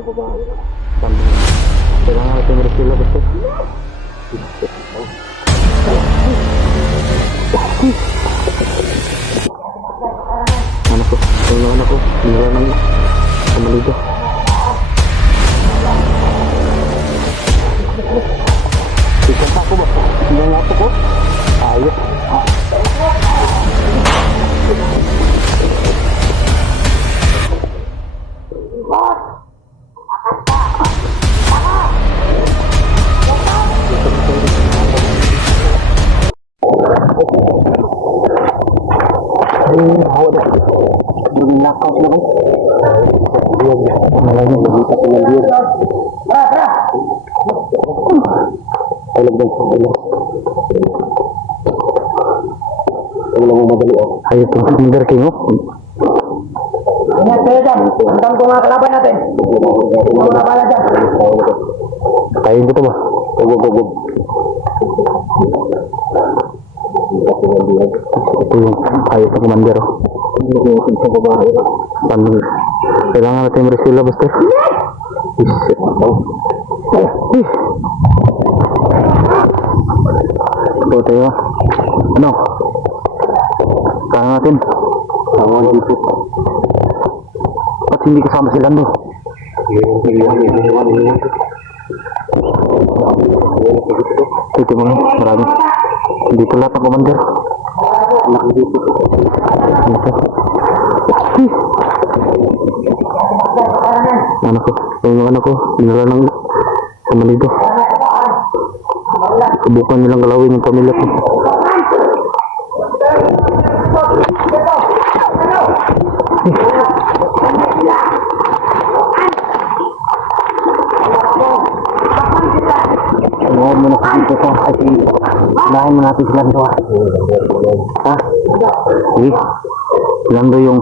sa babae. Tama. Kailangan natin resila basta. Anak ko, ano anak ko, nila nang kamalido. Madali, oh. Ayaw po, Commander King, oh. Ingat kayo dyan. Hantang ko mga kalaban natin. Hindi mo na bala dyan. Kain ko to ba? Huwag, huwag, huwag. Ito yung ayos na commander. oh. Paano? Kailangan natin resila basta. Isip ako. Eh. Ito tayo. Ano? Natin. Kaya natin. Ba't hindi kasama si Lando? Ito mga marami. Dito lahat ng commander. Dito. Anak ko. Yung anak ko. Dinala ng pamalido. Subukan nilang galawin yung pamilya ko. Unahin mo na sa dito sa kasi unahin mo natin sila dito. Ha? Sige. Lando yung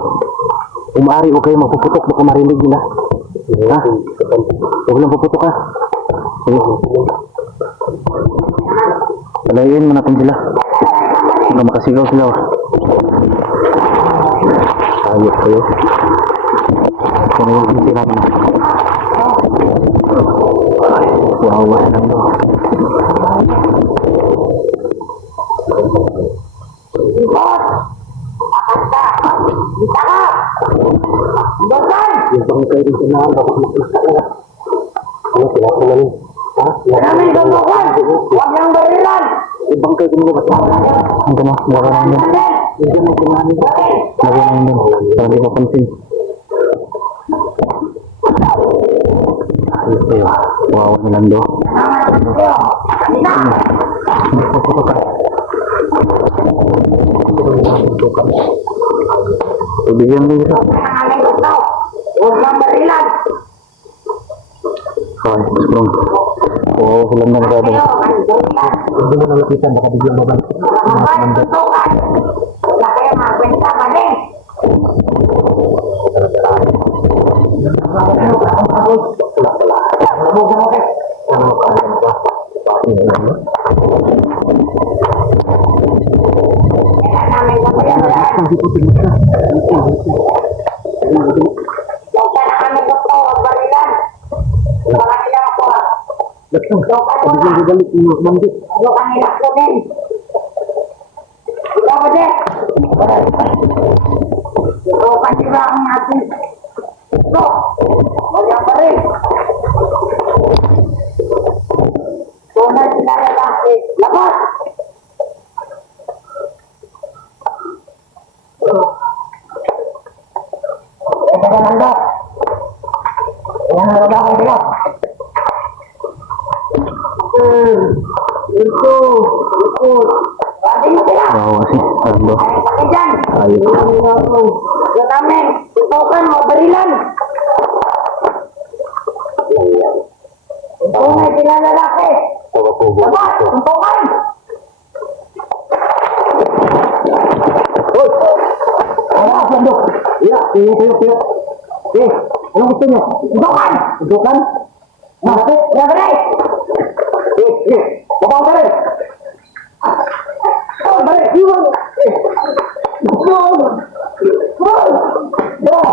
umari o kayo mapuputok baka marinig nila. Ha? Huwag lang puputok ha. Sige. Palayin mo natin sila. Baka makasigaw sila. oh. Ayos kayo. Kung yung hindi natin. Wow, lang to. Dosan! Yung bangkay din sa naan, bakit ka na? Ano, sila ko namin. Ha? Maraming dosan! Huwag niyang barilan! Yung bangkay ko mo ba? Na, baka na. Ito na, na mapansin. Ayos kayo. Wow, nilando. Ibigyan mo isa. Maraming gusto! Huwag niyang barilan! Ay, strong. Oo, sila na nagado. Kayo, ang dosan! Hindi mo nalapitan, baka bigyan mo ba? Mabay, tutukan! Wala kapayan dyan! Huwag ka na kami gusto, huwag barilan! Baka nila makuha. Lokan mo na! Nila kunin! Ikaw Tuyo, tuyo, tuyo. Eh, anong gusto nyo? Dukan! Dukan? Bakit? Reverend! Eh, eh, babaw ka rin! Oh, balik! Iwan! Eh! Wow! Wow! Wow!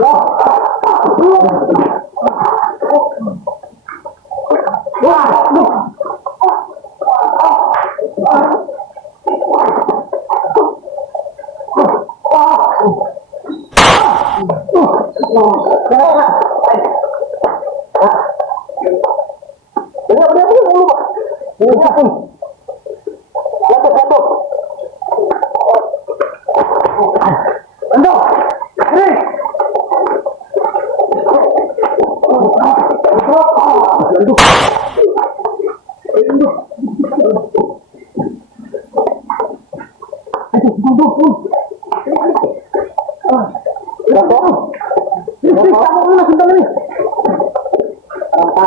Wow! Wow! Wow! Wow! Oh,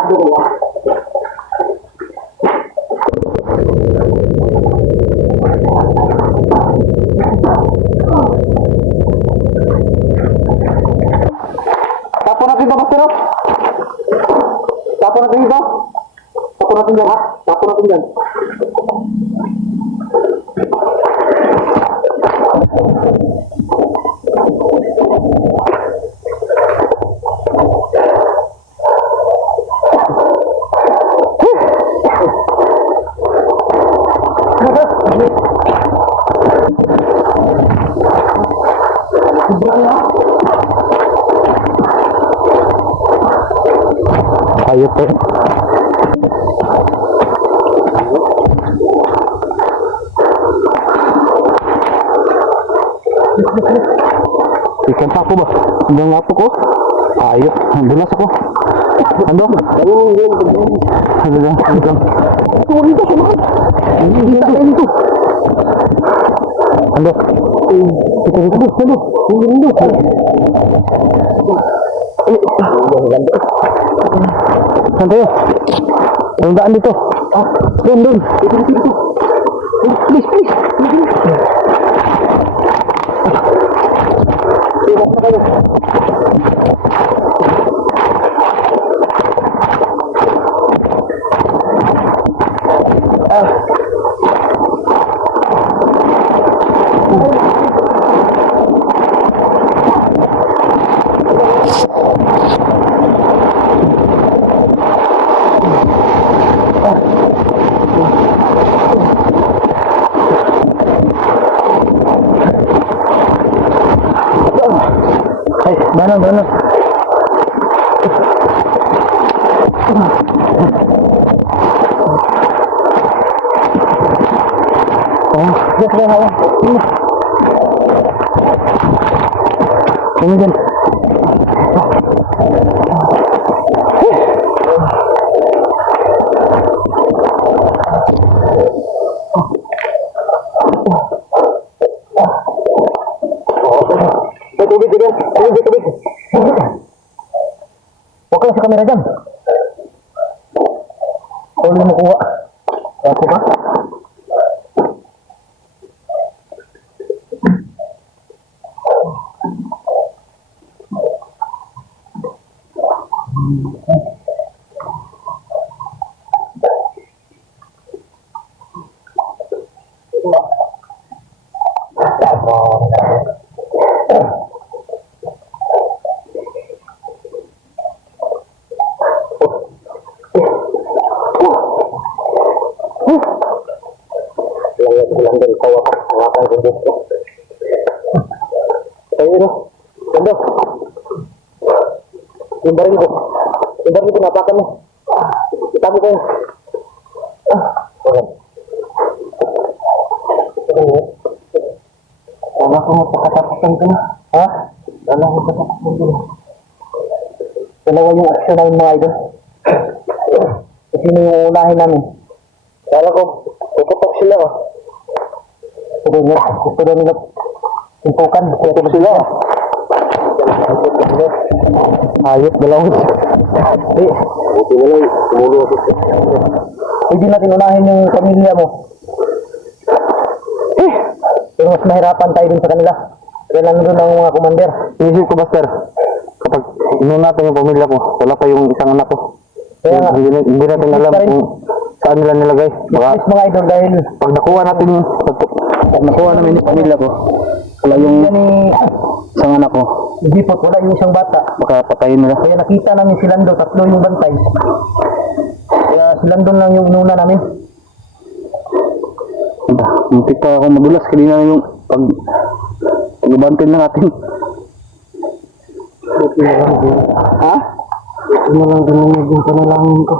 Ang tado ko ah. Tapo natin ito, Master. oh. Tapo natin ito. Tapo natin dyan, ha? Tapo natin dyan. Ayop eh. Ikan pa ako ba? Hindi nga po ko. Ayop. Dulas ako. Ano? Ano lang? Ano lang? Ito, dito sa mga. Hindi sa kain ito. Ano? Ito, dito, dito. Ano? Hindi, dito. Saan tayo? Ang daan dito. Ah, doon, doon. Dito, dito, dito. Please, please. Iwas na kayo. Ay, Oh, yes, yes, yes. Ini dyan. May tubig dyan. Tubig, tubig. Huwag ka sa kamera dyan. Ayo itu Kondo Timbarin itu. Timbarin itu napakan mo Kita mo kayo Ah Oke. Anak ko magpakatapakan ka na Ha? Anak ko magpakatapakan ka na Dalawa yung action namin mga idol Kasi sino yung uunahin namin. Kala ko, tututok sila oh. Gusto nila, gusto na tumpukan. Tututok sila oh. Ayot, dalawang. Hindi. Buti mo lang, tumulo ako. Pwede natin unahin yung pamilya mo. Eh! Pero mas mahirapan tayo din sa kanila. Kaya lang doon ang mga commander. Inisip ko, Master, kapag inuna natin yung pamilya ko, wala pa yung isang anak ko. Kaya nga, hindi, hindi natin alam kung saan nila nilagay. Baka Yes, mga idol dahil pag nakuha natin, pag, pag nakuha namin yung pamilya ko, wala yung ni isang anak ko, Jipot, wala yung isang bata. baka patayin nila. Kaya nakita namin si Lando, tatlo yung bantay. Kaya si Lando lang yung inuna namin. Diba? Muntik pa ako madulas, kanina yung pag pagbantin na natin. Na. Ha? Buti na lang din yung panalangin ko.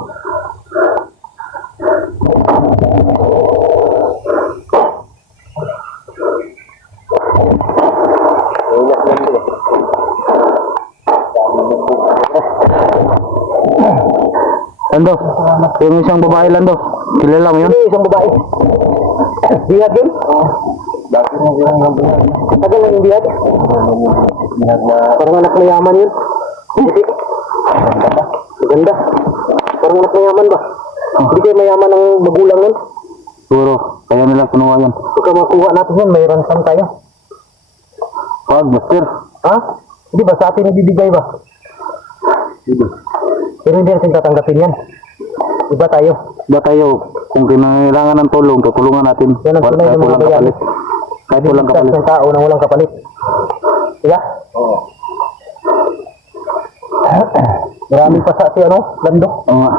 Lando, yung isang babae Lando. Kilala mo yun? Hindi, isang babae. Bihag yun? Oo. Dati na yun ang bihag. Tagal na yung bihag? Bihag na... Parang anak na yaman yun. Hindi. Maganda. Parang anak na yaman ba? Hindi kayo mayaman ang magulang nun. Siguro, kaya nila kinuha yan. Pagka makuha natin yan, may ransom tayo. Wag, Master. Ha? Hindi ba sa atin ibibigay ba? Pero hindi natin tatanggapin yan. Iba tayo. Ba tayo, kung kinailangan ng tulong, tutulungan natin. Yan ang tunay ng mga bayani. kapalit. Kahit walang kapalit. ng tao na walang kapalit. Diba? Oo. Maraming pa sa si ano, lando. Oo nga.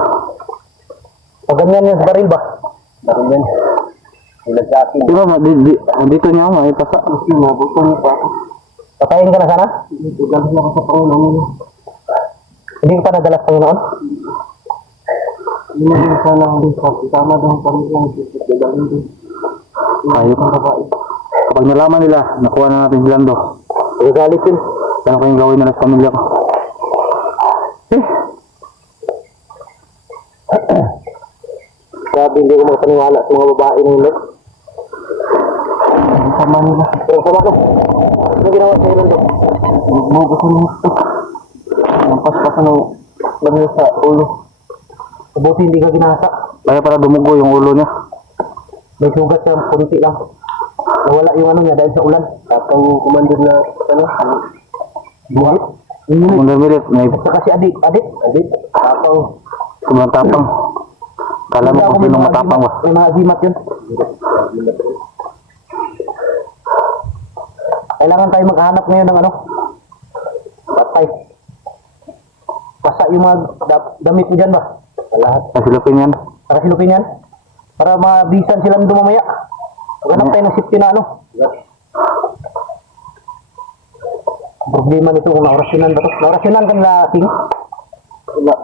O ganyan yan sa baril ba? Baril yan. Ilag sa akin. Diba, ma, di, di, dito niya, may pasa. Kasi mabuto niyo pa ako. Patayin ka na sana? Hindi, galing ako sa Panginoon. Hindi ka pa nadalas Panginoon? Hindi na sana hindi sa kasama daw ang Panginoon. Galing din. Ayun. Kapag nalaman nila, nakuha na natin si Lando. Nagagalit yun. Ano kayong gawin nila sa pamilya ko? Sabi, hindi ko magpaniwala sa mga babae ng ulit. Ang sama nila. Pero sama ko. Ano ginawa sa'yo nando? Nagmugo ko ng gusto. Nampas pa ka ng baril sa ulo. Mabuti hindi ka ginasa. Kaya para dumugo yung ulo niya. May sugat siya, kunti lang. Nawala yung ano niya dahil sa ulan. At ang kumandir na, ano, buhat. Mm. Kung damilit, may At saka si Adik. Adik? Adik. Tapang. sobrang tapang. Kala mo kung sinong matapang ba? May mga agimat yun. Kailangan tayo maghanap ngayon ng ano? Patay. Yung mga da- damit mo dyan ba? Lahat. Nasilupin yan. Nakasilupin yan? Para mabisan silang dumamaya. Maghanap tayo ng safety na ano? Ang Problema nito kung naorasyonan ba ito? Naorasyonan ka nila, King? Wala.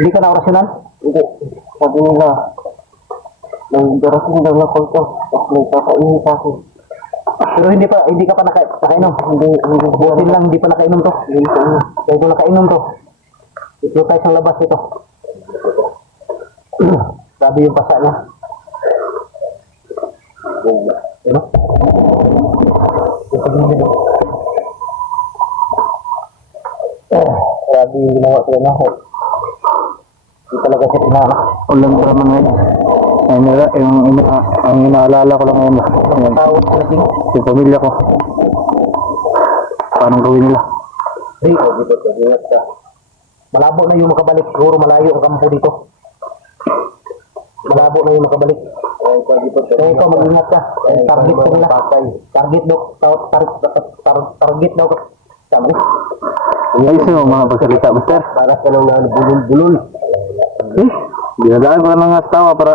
Hindi ka naorasyonan? Hindi. Sabi nila, may darating daw na kulto. Tapos may kakainin sa akin. Pero hindi pa hindi ka pa naka, nakainom. Hindi, hindi. Buti lang hindi pa nakainom to. Hindi pa. Kaya kung nakainom to, ito tayo sa labas ito. Sabi yung pasa niya. Ano? Yung pagmumid ito. Eh, grabe yung ginawa sila ako. Hindi talaga siya tinama. Ulang pa naman ngayon. Ang, ina, yung, ina, ang inaalala ko lang ngayon? Yan, Tao yung pamilya ko. Paano gawin nila? Hey, dito, ka. Malabo na yung makabalik. Siguro malayo ang kampo dito. Malabo na yung makabalik. Kaya ikaw, mag-ingat ka. Eh, target ka nila. Target daw. tar- tar- tar- tar- Target daw. Sabi. Ayos mo mga pagsalita, Master. Para ka nang bulol-bulol. Eh, dinadaan ko na ng astawa para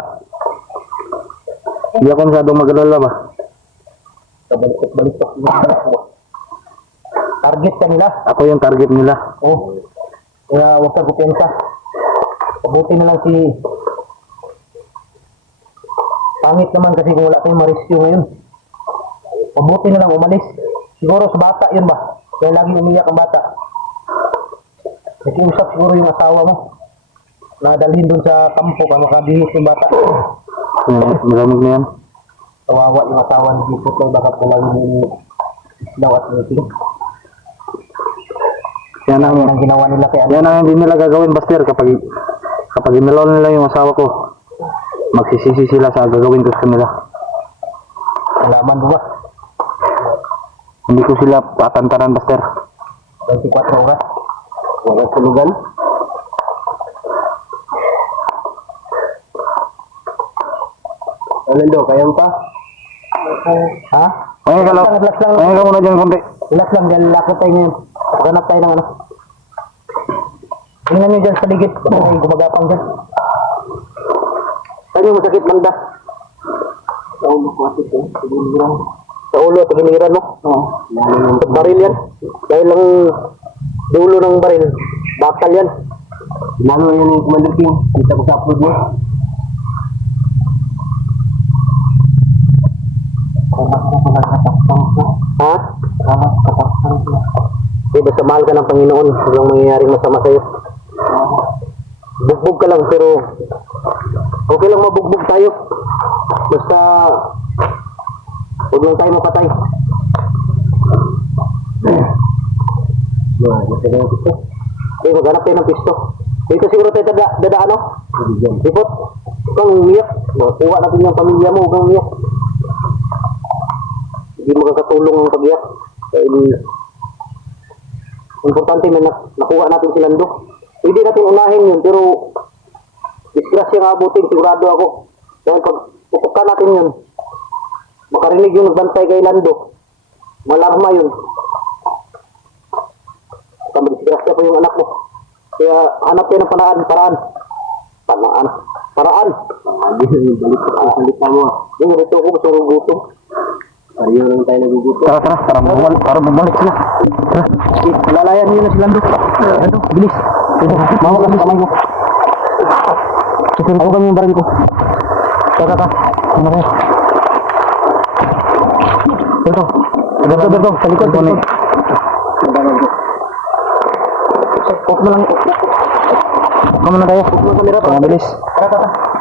hindi ako masyadong mag-alala ba? Kabalitok-balitok. Target ka nila. Ako yung target nila. Oh. Kaya huwag kang kupiyansa. Pabuti na lang si... Pangit naman kasi kung wala tayong marisyo ngayon. Pabuti na lang umalis. Siguro sa bata yun ba? Kaya laging umiyak ang bata. Nakiusap siguro yung asawa mo. Na dalhin dun sa kampo ka makabihis yung bata. Yan, Malamig na yan. Kawawa yung asawa ni Bipot lang baka palagi ni daw at meeting. Yan ang, Yan ang ginawa nila kaya yan ang hindi nila gagawin, Master, kapag kapag inalaw nila yung asawa ko. Magsisisi sila sa gagawin ko sa kanila. nalaman mo ba? Hindi ko sila patantaran, Master. 24 oras. Wala tulugan. Ano daw, kayang pa? Ha? Ngayon ka lang, ngayon ka muna dyan konti. Relax lang, dahil lakot tayo ngayon. Ganap tayo ng ano. Tingnan nyo dyan sa ligid. Baka may gumagapang dyan. Saan yung masakit, Manda? Sa ulo ko kasi ito. Sa ulo, tigiliran mo? Oo. Baril yan. Dahil lang dulo ng baril. Bakal yan. Lalo yan yung Commander King. Kita ko sa upload mo. Ha? Di basta mahal ka ng Panginoon. Walang mangyayaring masama sa'yo. Bugbog ka lang pero okay lang mabugbog tayo. Basta huwag lang tayo mapatay. Eh, maghanap tayo ng pisto. Dito siguro tayo dada, dada ano? Ipot. Huwag umiyak. Makuha natin yung pamilya mo. Huwag umiyak. Hindi makakatulong ang pag-iyak. Dahil importante na nak- nakuha natin si Lando. Hindi natin unahin yun, pero disgrasya nga abutin, sigurado ako. Dahil pag pupukan natin yun, makarinig yung nagbantay kay Lando. Malarma yun. Tama disgrasya pa yung anak mo. Kaya hanap tayo ng paraan, paraan. Paraan. Paraan. Balik ko sa salita mo. Yung ganito ako, gusto gutom. Pariyo lang tayo nagugutom. Tara, tara. Para bumalik, para bumalik sila. Tara. Lalayan na si Lando. Lando, bilis. Mawa ka sa kamay mo. Susunod ko kami yung baril ko. Tara, tara. Ano kayo? Berto. Berto, Berto. Sa likod, sa likod. Huwag mo lang. Mo na tayo. Huwag mo sa kamera. Mga bilis. Tara, tara.